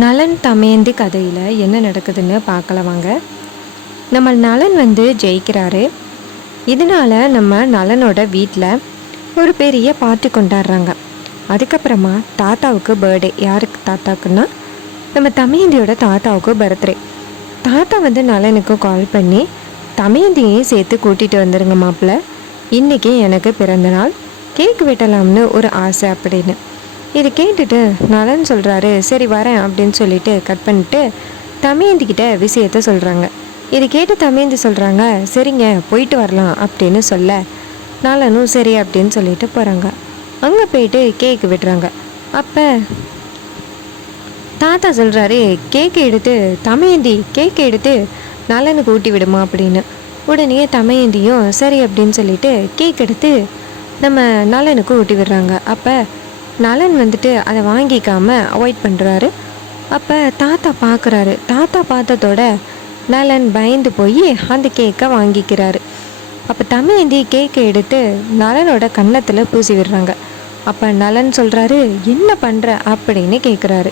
நலன் தமேந்தி கதையில் என்ன நடக்குதுன்னு பார்க்கலாம் வாங்க. நம்ம நலன் வந்து ஜெயிக்கிறாரு. இதனால நம்ம நலனோட வீட்டில் ஒரு பெரிய பார்ட்டி கொண்டாடுறாங்க. அதுக்கப்புறமா தாத்தாவுக்கு பர்த்டே யாருக்கு தாத்தாக்குன்னா நம்ம தமேந்தியோட தாத்தாவுக்கு பர்த்டே தாத்தா வந்து நலனுக்கு கால் பண்ணி தமேந்தியையும் சேர்த்து கூட்டிகிட்டு வந்துருங்க மாப்பிள்ள. இன்றைக்கி எனக்கு பிறந்த நாள். கேக் வெட்டலாம்னு ஒரு ஆசை அப்படின்னு. இது கேட்டுட்டு நலன் சொல்கிறாரு சரி வரேன் அப்படின்னு சொல்லிட்டு கட் பண்ணிட்டு தமேந்திக்கிட்ட விஷயத்த சொல்கிறாங்க இது கேட்டு தமேந்தி சொல்கிறாங்க சரிங்க போயிட்டு வரலாம் அப்படின்னு சொல்ல நலனும் சரி அப்படின்னு சொல்லிட்டு போகிறாங்க அங்கே போயிட்டு கேக்கு விடுறாங்க. அப்போ தாத்தா சொல்கிறாரு கேக்கை எடுத்து தமயந்தி கேக்கை எடுத்து நலனுக்கு ஊட்டி விடுமா அப்படின்னு. உடனே தமயந்தியும் சரி அப்படின்னு சொல்லிட்டு கேக் எடுத்து நம்ம நலனுக்கு ஊட்டி விடுறாங்க. அப்போ நலன் வந்துட்டு அதை வாங்கிக்காம அவாய்ட் பண்ணுறாரு அப்போ தாத்தா பார்க்குறாரு தாத்தா பார்த்ததோட நலன் பயந்து போய் அந்த கேக்கை வாங்கிக்கிறாரு. அப்போ தமிழந்தி கேக்கை எடுத்து நலனோட கன்னத்தில் பூசி விடுறாங்க அப்போ நலன் சொல்கிறாரு என்ன பண்ணுற அப்படின்னு கேட்குறாரு